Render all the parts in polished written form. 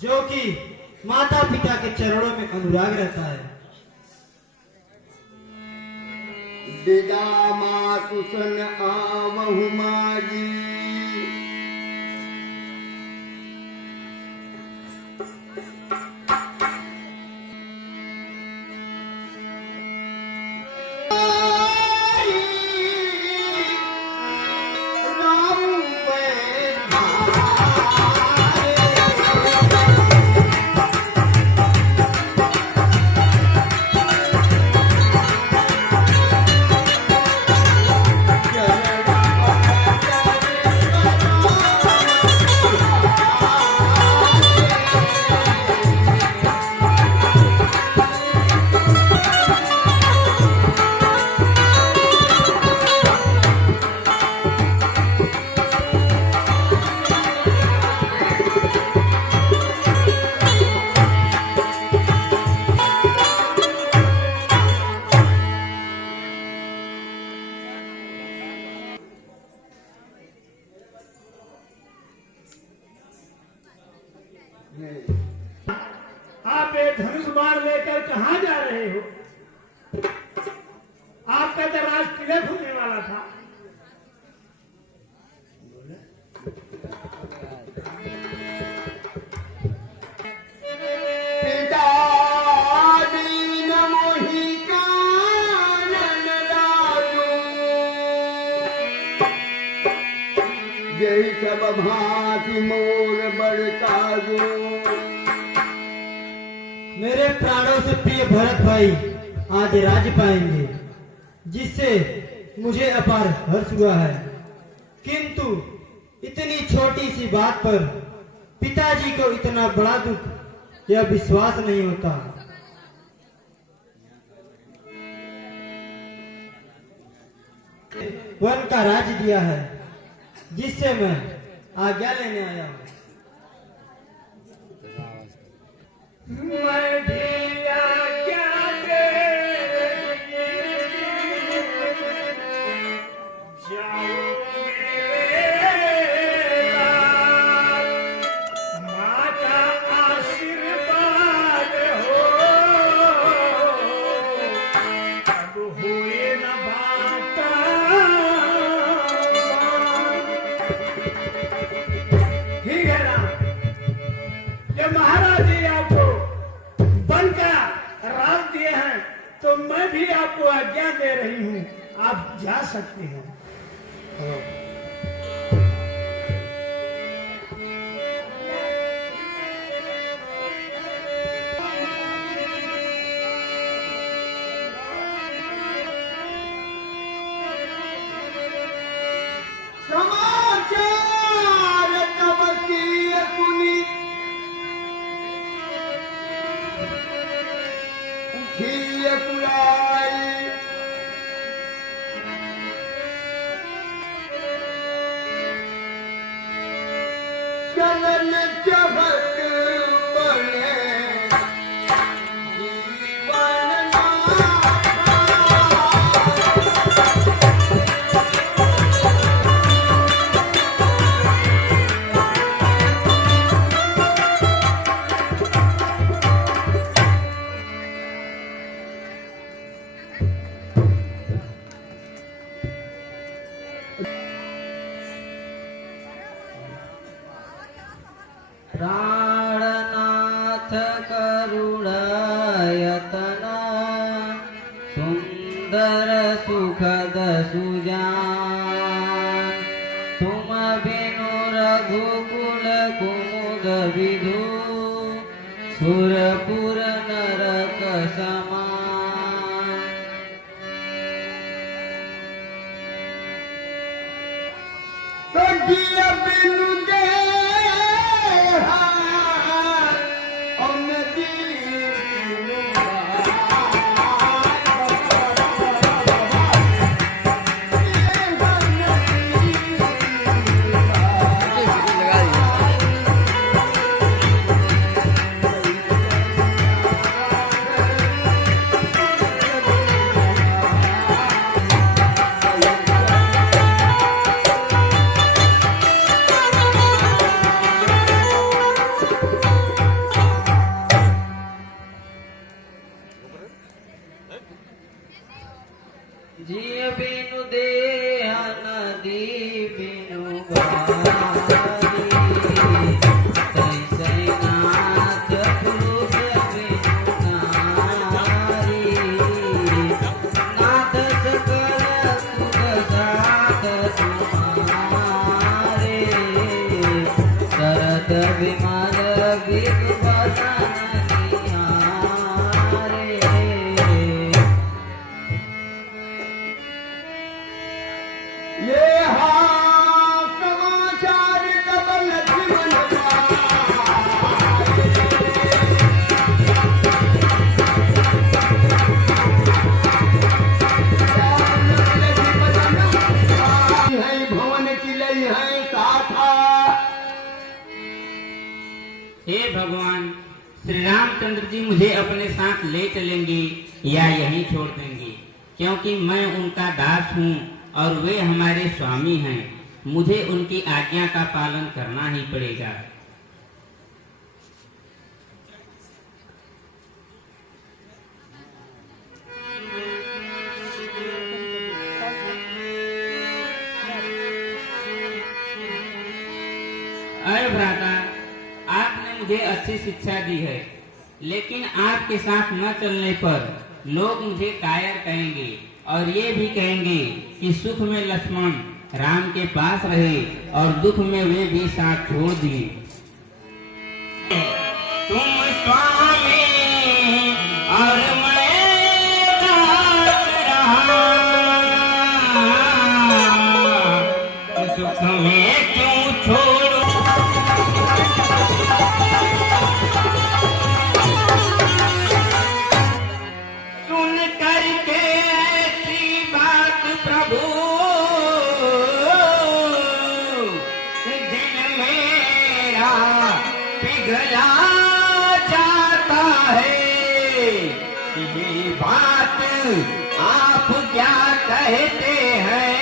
जो कि माता पिता के चरणों में अनुराग रहता है। विदा मातु सन आवहु मागी, आप ये धनुष बाण लेकर कहाँ जा रहे हो? आपका तो राज तिलक होने वाला था। पिता दीन मोहि कानन लाजो, यही सब भांति मोर बड़ काजो। मेरे प्राणों से प्रिय भरत भाई आज राज्य पाएंगे, जिससे मुझे अपार हर्ष हुआ है। किंतु इतनी छोटी सी बात पर पिताजी को इतना बड़ा दुख, यह विश्वास नहीं होता। वन का राज दिया है, जिससे मैं आज्ञा लेने आया हूँ। मैं भी आज्ञा दे जाऊं मेरे लाल, माँ का आशीर्वाद हो, अब हुए न बाता। ठीक है ना? जब महाराज जी आपको वन का राज दिए हैं, तो मैं भी आपको आज्ञा दे रही हूँ, आप जा सकते हैं। समाचार तब किए सुनी, उठिए पुराई। चलन चबक बने जीवन नाथा। प्राणनाथ करुणायतना, सुंदर सुखद सुजान, तुम बिनु रघुकुल कुमुद विधु, सुरपुर नरक समान। तो जिया बिनु देहा, और नदी बिनु बाई। विमल विभूषण निहारे। ये हाँ समाचार कबल जीवन है भवन चिलई है साथा। हे भगवान, श्री रामचंद्र जी मुझे अपने साथ ले चलेंगे या यहीं छोड़ देंगे, क्योंकि मैं उनका दास हूँ और वे हमारे स्वामी हैं। मुझे उनकी आज्ञा का पालन करना ही पड़ेगा। अरे भ्राता, आपने मुझे अच्छी शिक्षा दी है, लेकिन आपके साथ न चलने पर लोग मुझे कायर कहेंगे और ये भी कहेंगे कि सुख में लक्ष्मण राम के पास रहे और दुख में वे भी साथ छोड़ दिए। तुम स्वामी और मैं दास रहा, दुख में क्यों छोड़ूं? सुन करके ऐसी बात प्रभु, दिल मेरा पिघला जाता है। ये बात आप क्या कहते हैं?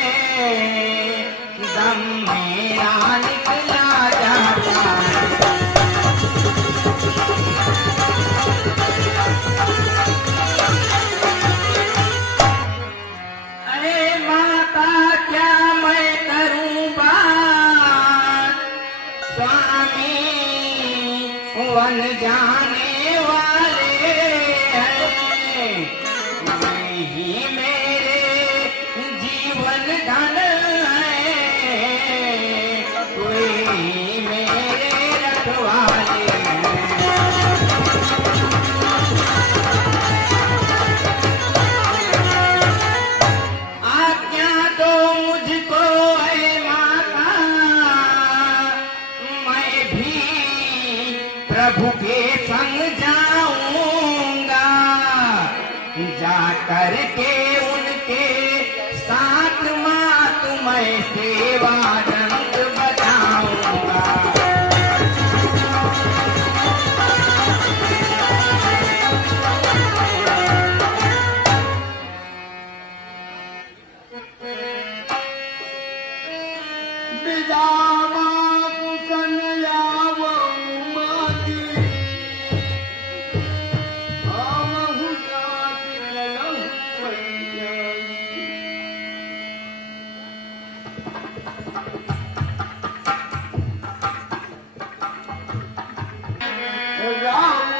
दम मेरा निकला जाता है। अरे माता, क्या मैं करूं बात? स्वामी वन जाने वाले हैं। मैं ही मेरे जीवन धन है, वे ही मेरे रखवाले हैं। आज्ञा दो मुझको ऐ माता, मैं भी प्रभु के संग जाऊंगा। जा करके उनके साथ मात मैं सेवानंद बजाऊंगा। बिजामा कुसन यावं माती, आवहु जाति लहु पंचाई। राम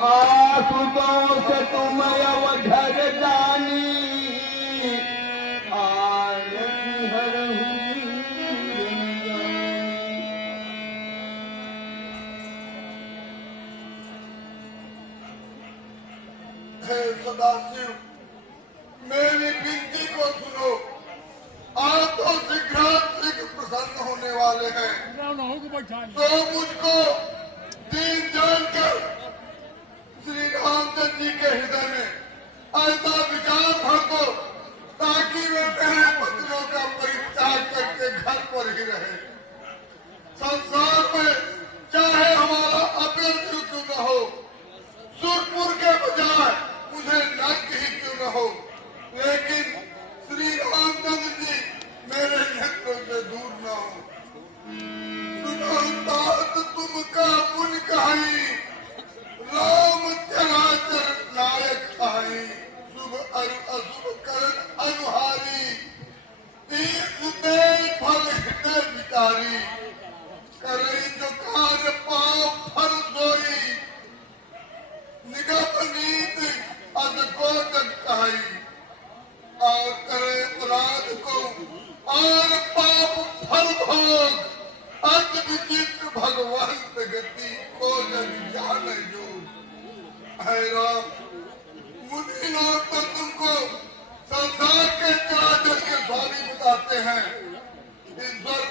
आशुतोष तुम अवधर जानी, आरती हरहु हे सदाशिव, मेरी और करे अपराध को और पाप फल भोग अंत विचित्र भगवंत गति को जग जाने जो है राम। मुनि लोग तो तुमको संसार के चराचर के स्वामी बताते हैं। ईश्वर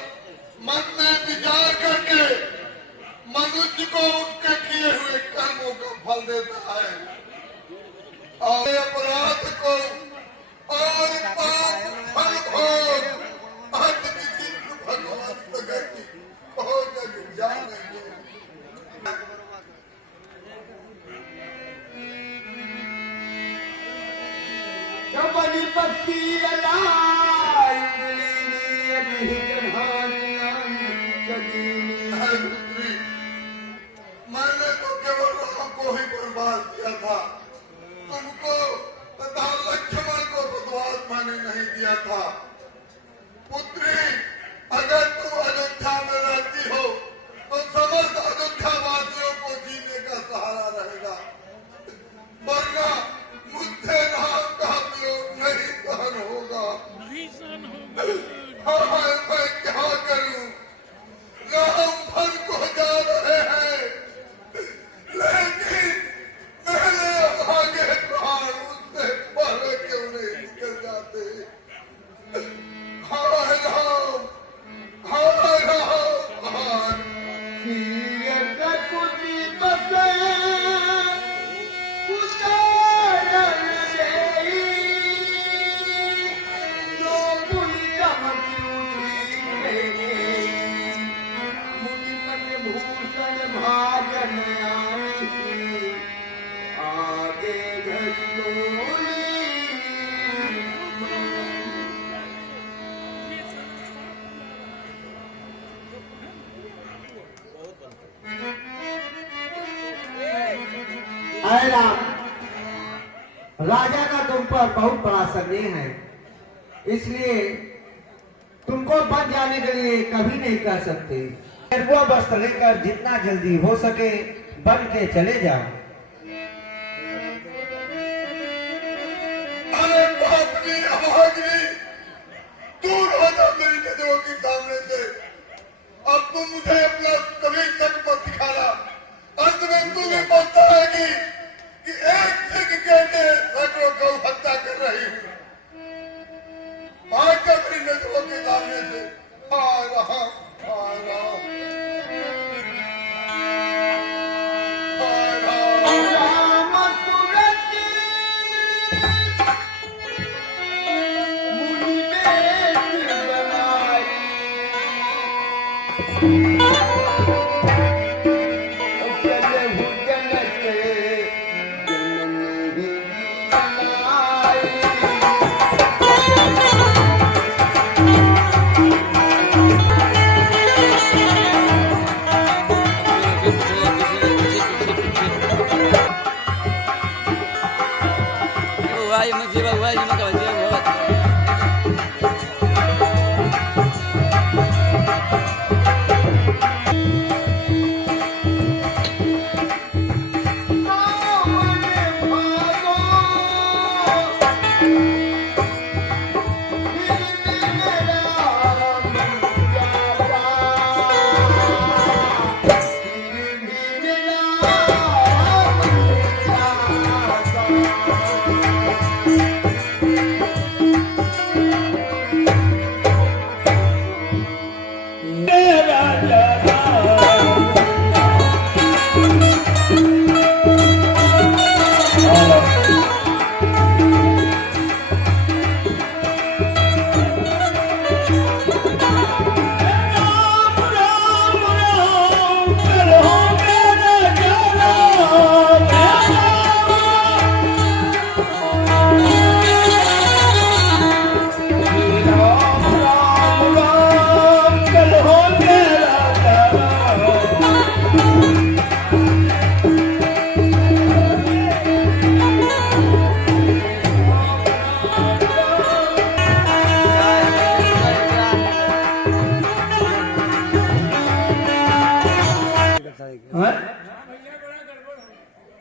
मन में विचार करके मनुष्य को उसके किए हुए कर्मों का फल देता है और अपराध को और पाप फल भोग अंत विचित्र भगवंत गति को जग जाने जो। कबनी पत्ती लाई नहीं पुत्री, मैंने तो केवल राम को ही बर्बाद किया था, तुमको तथा लक्ष्मण को बदमाश मैंने नहीं दिया था। पुत्री, अगर तुम अयोध्या में रहती हो तो समस्त अयोध्या वासियों को जीने का सहारा रहेगा, वरना मुझसे राम का वियोग नहीं सहन होगा। हाँ, मैं क्या करूं? राम फल को जा रहे हैं, लेकिन मेरे आगे प्राण उससे पहले क्यों नहीं निकल जाते? हाय राम, हाय राम, हाय। अरे राम, राजा का तुम पर बहुत बड़ा संदेह है, इसलिए तुमको बच जाने के लिए कभी नहीं कह सकते। वो वस्त्र लेकर जितना जल्दी हो सके बन के चले जाओ। अरे पापनी अभागी, दूर हो जाओ मेरी नजरों के सामने से। अब तुम मुझे अपना कभी शक मत दिखाना, अंत में तुम भी पता है कि एक सिख के लिए सैकड़ों गौ हत्या कर रही हूँ। भाग कर मेरी नजरों के सामने से। हाय राम, हाय राम, हाय राम।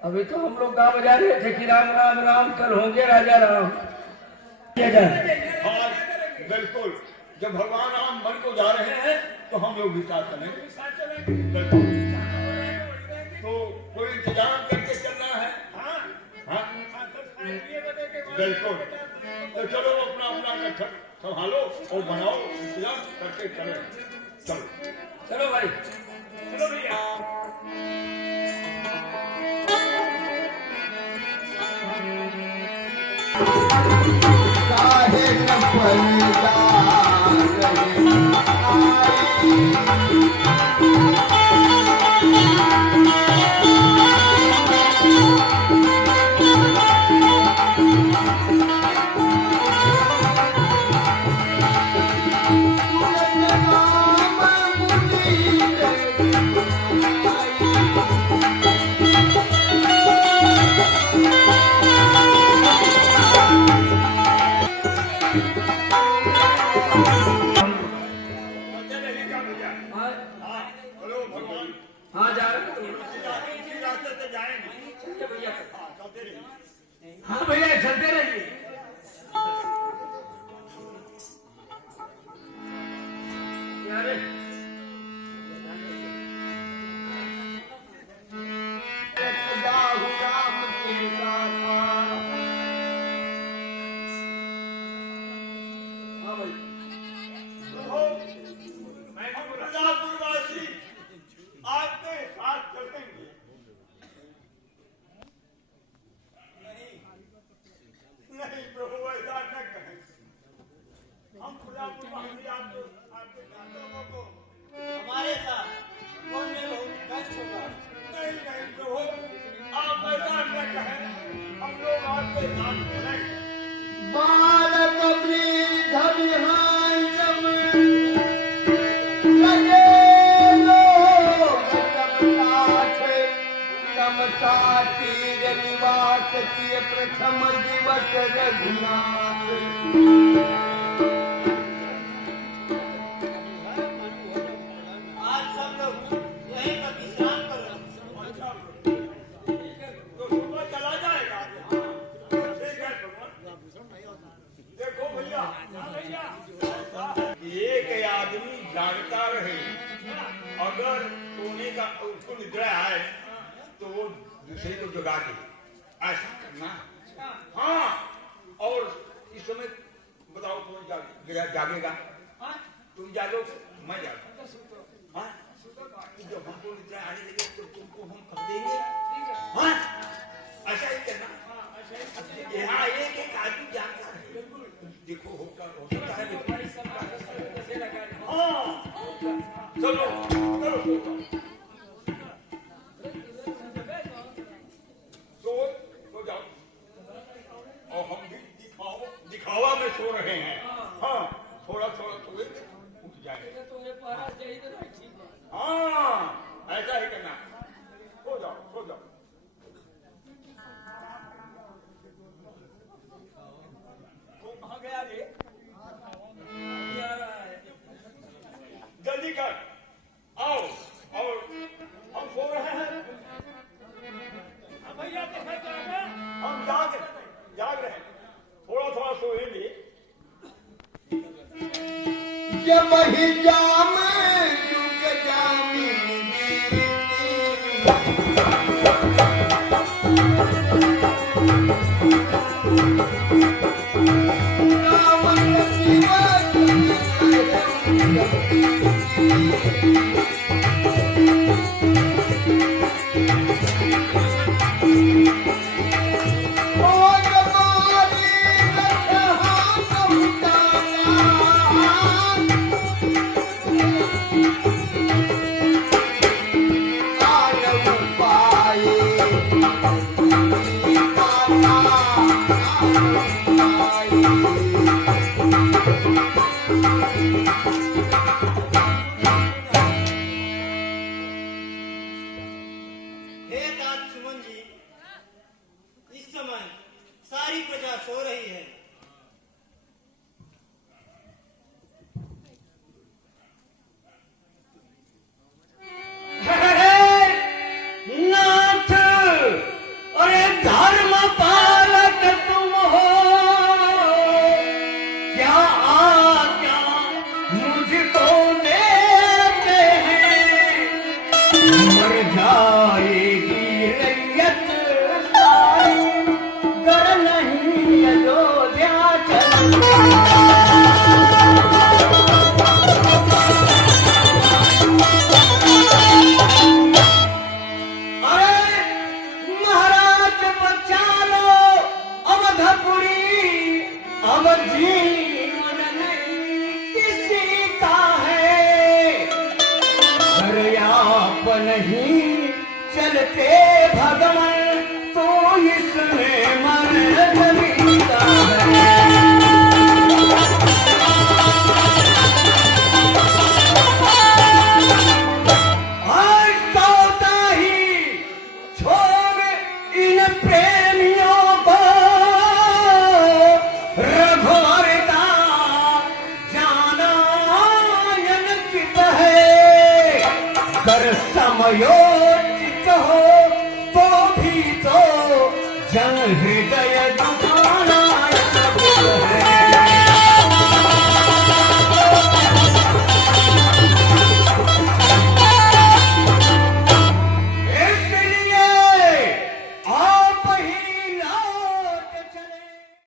अभी तो हम लोग गा बजा रहे थे कि राम राम राम कल होंगे राजा राम। हाँ बिल्कुल, जब भगवान राम मन को जा रहे हैं तो हम लोग भी साथ चलेंगे। बिल्कुल, तो कोई इंतजाम करके चलना है। हाँ बिल्कुल, तो चलो अपना अपना गठन संभालो और बनाओ, इंतजाम करके चले। चलो चलो भाई, चलो भैया। काहे न पलटा हाँ जा रहे रास्ते से जाएंगे भैया। हाँ भैया चलते रहिए। आपके साथ चलेंगे। नहीं प्रभु, ऐसा न कहें। हम खुदा आपके दांतों को हमारे साथ मन में बहुत कष्ट होगा। नहीं नहीं प्रभु, आप ऐसा न कहें, हम लोग आपके साथ चलेंगे। बालक वृद्ध विहांसम लगे लोग सब साथ, तम साथी रविवास किए प्रथम दिवस रघुनाथ। आज सब लोग यहीं पर विश्राम करो। तो सुबह चला जाएगा। ठीक है भगवान। देखो भैया, एक आदमी जागता रहे, अगर सोने का उसको निद्रा आए तो वो दूसरे को जगा दे, ऐसा करना। हाँ, और इस समय बताओ कौन जागेगा? तुम जागोगे, मैं जागूंगा। हाँ, जब हमको निद्रा आने लगे तो तुमको हम कर देंगे। हाँ, ऐसा ही करना। यहाँ एक एक आदमी जागता है। देखो होता है। हाँ, चलो चलो सो जाओ। और हम भी दिखावा में सो रहे हैं। हाँ, थोड़ा थोड़ा सोएंगे, उठ जाएंगे। हाँ, ऐसा ही करना। सो जाओ सो जाओ। कहाँ गया रे? जल्दी कर, आओ। और हम सो रहे हैं। भैया हम जाग रहे हैं, थोड़ा थोड़ा सोएंगे। जब ही जाम युग जामी क्या आज्ञा मुझको देते हैं, मर जाएगी रैयत सारी, गर नहीं अयोध्या चलती। अब जीवन नहीं किसी का है, दरियाप नहीं चलते भगवान, तो इसमें मर जमीता है। आज तोता ही छोड़ इन प्रेमियों को, रघुवरता जाना यन चित है, कर समयो